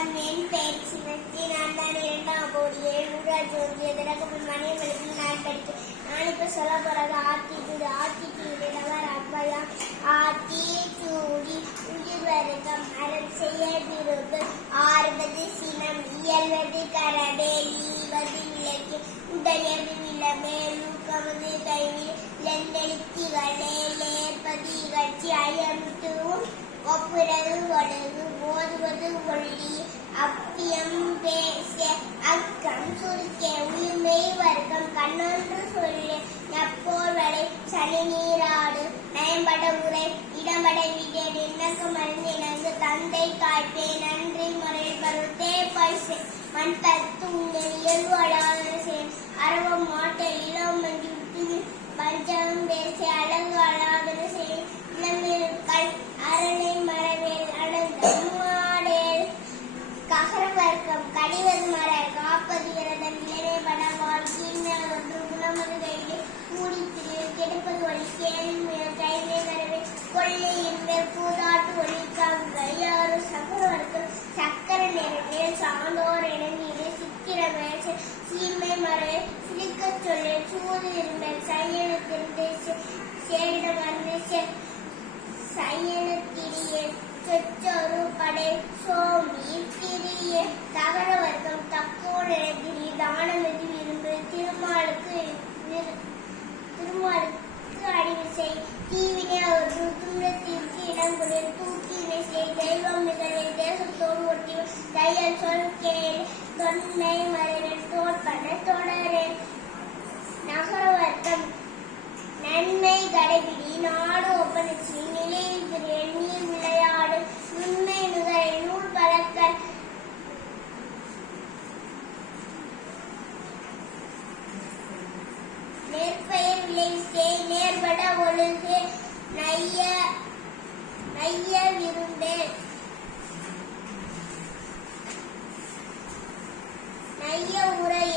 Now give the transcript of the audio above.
வணக்கம். என் பெயர் சிவஸ்ரீ. நான் தான் 2ஆம் வகுப்பு ஊராட்சி ஒன்றிய திறக்கப்படும் மணியமளிப்பில் நான் படிக்கிறேன். நான் இப்ப சொல்ல போறது ஆத்திச்சூடி. ஆத்திச்சூடியவர் அவ்வையா. ஆத்திச்சூடி உயிர்வருக்கம் அறம் செய்ய விரும்பு ஆறுவது சினம் இயல்வது கரடே ஈவது விளக்கு உடையது நிலமே ஊக்கவது கைவில் லெந்தெழுத்திகளே லேற்பது இகழ்ச்சி அயமுத்துவும் ஒப்புரவு ஒழுகு ஓதுவது ஒள்ளி அப்பியம் பேச அக்கம் சுருக்கே உயிர்மை வர்க்கம் கண்ணொன்று சொல்லு நப்போர் வரை சனி நீராடு நயம்பட உரை இடம்பட விட்டேன் இணக்கம் மருந்து இணங்கு தந்தை காய்ப்பே நன்றி முறை பருத்தே பைசே மண் தத்து உங்கள் இயல்பு அழகான அரவம் மாட்ட இளம் மண்டி விட்டு பஞ்சம் பேச அழகு அழகான இளமிருக்கள் அரணை மரவேல் அடந்தேல் ககர வர்க்கம் கடிவது மர காப்பது விரதம் இளநே படவால் கீழ்மேல் ஒன்று குணமது கைது கூடி கெடுப்பது ஒளி கேள்வி கைவே வரவே கொள்ளை என்பேர் பூதாட்டு ஒளிக்காம் கையாறு சகர வர்க்கம் சக்கர நிறவேல் சாந்தோர் இளநீரை சிக்கிர மேல் சீமை மரவே சிலிக்க சொல்லே சூது இருந்தல் சையனத்திருந்தே சேரிடம் வந்து சையனத்திரியே சொச்சொரு படை சோமி திரிய தகர வர்க்கம் தக்கோடு திரி தானமதி விரும்பு திருமாலுக்கு அடிவிசை தீவினை ஒரு துன்பத்திற்கு இடம் கொடு தூக்கினை செய் தெய்வம் நிகழ்வை தேசத்தோடு ஒட்டி தையல் சொல் கேள் தொன்மை மறைவன் தோற்பன தொடரே நகர வர்க்கம் நன்மை கடைபிடி நாடு ஒப்பனிச்சு நிலையில் நீர் விளையாடு உண்மை நுகரை நூல் கலக்க நெற்பயிர் விளைவித்தே நேர்பட ஒழுகு நைய விரும்பே நைய உரை